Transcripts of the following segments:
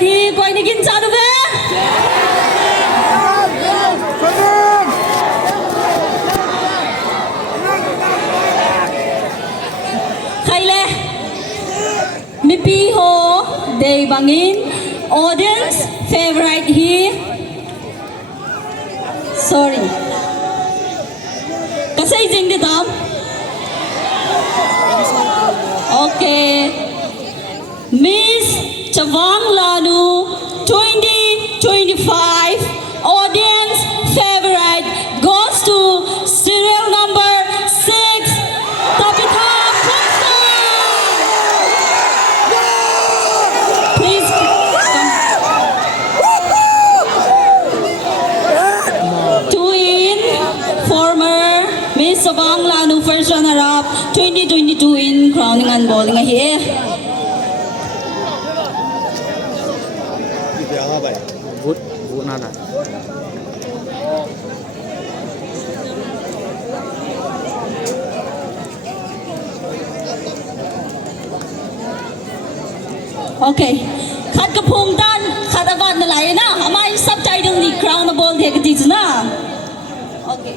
favorite he going to get out of it. Kaile, mipi ho, day bangin, audience favorite he. Sorry. Kasay jing di tam. Okay. Miss Chavang Lanu 2025 audience favorite goes to serial number 6 Tabitha Costa. Please to in former Miss Chavang Lanu first runner-up 2022 in crowning and bowling here. Bút nada. Okay. Khát cái phồng tan, khát ở vạt lại na, amai sắp chạy đường đi crown the ball thế cái gì na. Okay.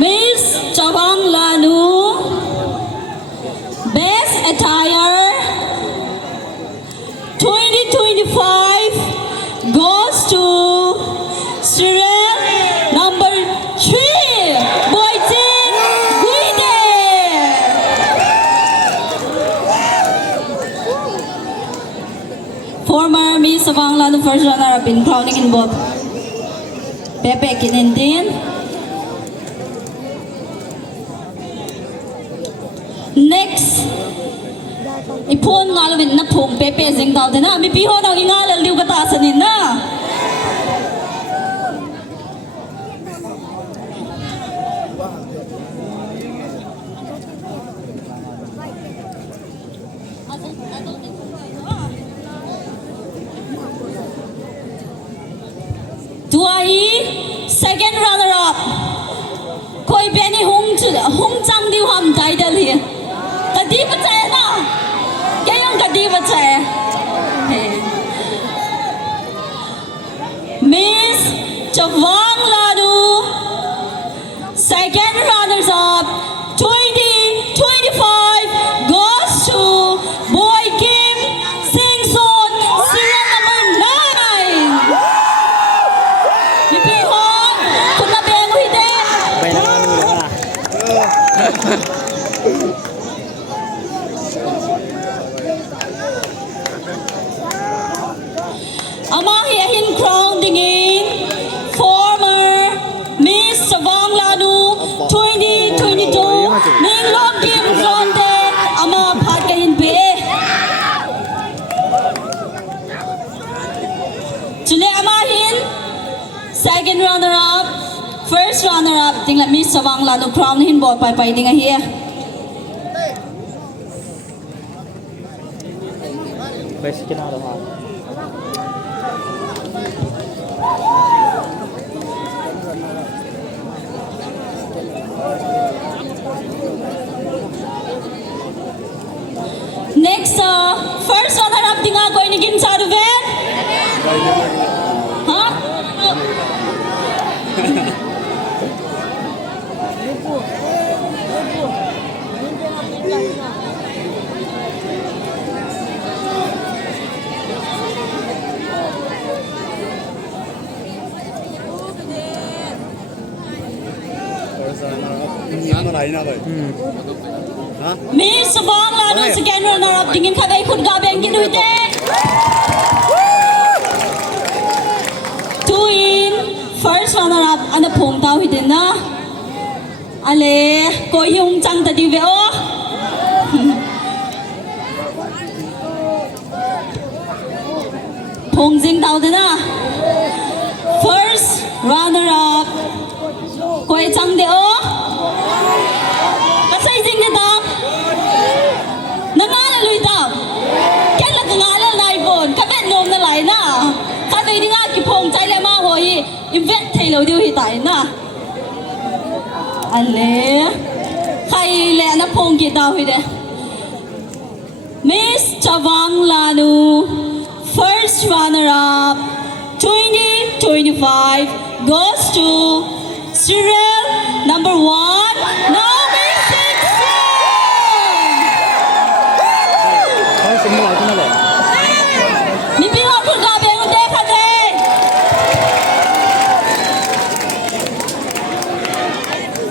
Miss Chavang Lanu, Best Attire 2025 goes to serial number 3, Boytin Guide. Former Miss Chavang Lanu first runner-up in crowning in both Pepe Kilhen. Next, ipon ngalawin na pong Pepe zing tao din na. May piho na ingalal liw katasan din na. Tuai second runner-up. Koi beni hung chang diw ham dai dal hi. Kadi ba chae na? Kayong kadi ba chae? Miss Chavang Lanu, second runners-up 2025 goes to Boy Kim Sing Son, serial number 9. Lipi hon, kung nabengo hide. Bay na nga nila na. Among hiyahin crown dingin former Miss Chavang Lanu 2022 ning log kim fronte ama phat kayin pe chule amahin second runner up first runner up tingla Miss Chavang Lanu crown hin bot pai pai dinga hi Bay si kina raw. Next, first runner-up dinga going to get inside of it. Huh? Miss Chavang Lanu second runner-up dingin khabay khud ga beng kin uite. Two in first runner-up ana phong tao hidin na. Ale ko yung chang ta di ve o. Phong jing tao de na. First runner-up ko chang de o. Kasay jing de ta. Nangala lui tao. Ken la ngala lai bon. Kabet nom na lai na. Ka dei dinga ki phong chai le ma ho hi. vết thầy lâu điều hiện tại na anh lẽ hay lẽ nó phong kia tao vậy đấy Miss Chavang Lanu first runner up 2025 goes to serial number 1 Naomi Simpson เขาซื้อมาแล้วที่นั่นแหละ มีพี่น้องคุณกาเบลเดค่ะเด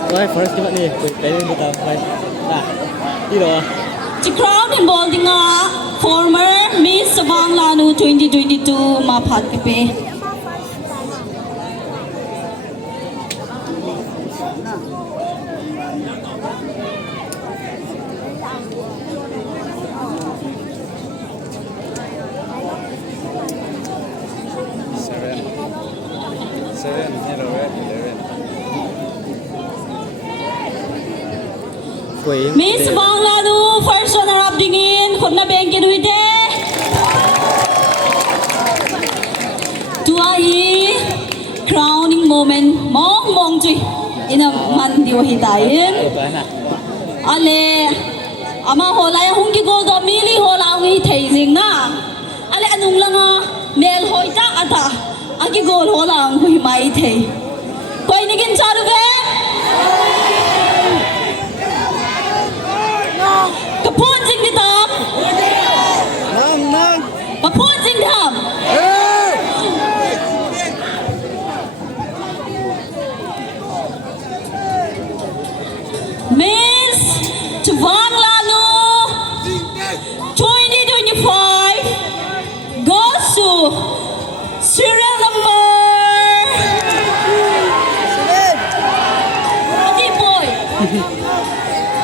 เฮ้ย first ที่มันนี่ไปเล่นดูตามไปน่ะที่เหรอ The crowd involving former Miss Chavang Lanu 2022 มาผัดกันไป Seven, hello, 11. สวย Miss Chavang Lanu first runner up dingin คนน่ะเบงกันด้วยเด้ตัวอี crowning moment มองจุยอินะมันดีวะฮิตายิน ไปน่ะ อะไรอามาหัวไหล่หงกิโกดมิลิหัวเราไม่เทจิงนะอะไรอันนุ่งละงะเมลหอยจักอัตาอากิโกหัวเราไม่ไม่เทคอยนี่กินชาดูเว้กระพูนจริงดิตอบ Nang! กระพูนจริงทำ Hey! Miss Chavang Lanu 2025 goes to serial number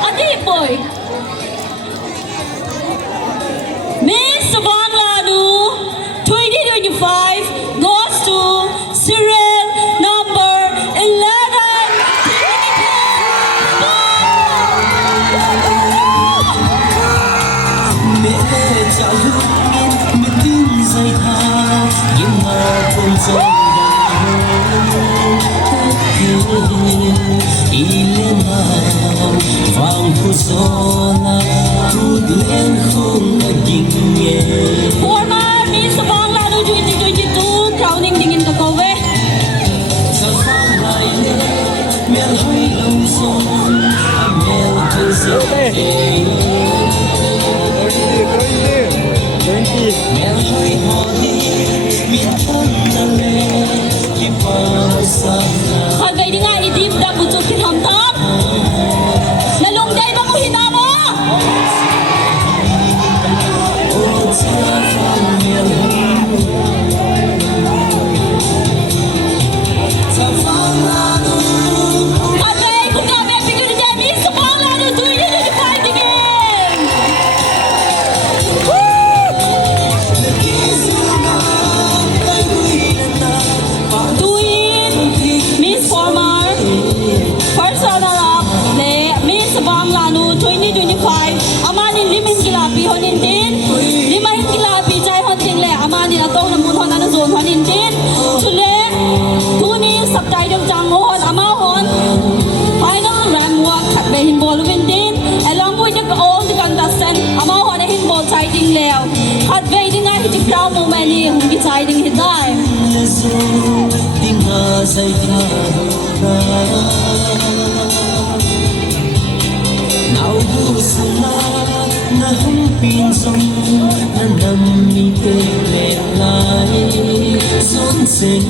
Adi boy Miss Chavang Lanu 2025 goes to serial number 11 mẹ chào lúc nghiên mình tin dây tha nhưng mà không dây đi lên nào vàng của gió na hút lên không ở dinh nghe Former Miss Chavang Lanu 2022 crowning dingin ka ko we giờ vang lại lên mẹ hơi lòng sông mẹ cứ dễ 20 mẹ hơi họ đi miền thân là lệ khi bao xa Kag ay di nga idip da buto kinamtap Nalungday ba mo hinamo? Kagay kung gabi figure niya Miss Chavang Lanu 2025 dingin Tuwin Miss Former First runner up Le Miss Chavang Lanu 2025 Amanin limin kilapi honin din Limahin kilapi chay hon din le Amanin atong namun hon ano zon honin din Tule Tuning sabtay ng jango hon ama hon Final ram walk kat behin ball win din Along with all the contestant ama hon ay hin ball chay ding leo Kat behin din nga hiti crowd mo mani hungi chay ding hitay nào bu sana na hum pin song na nam mi te le lai son sen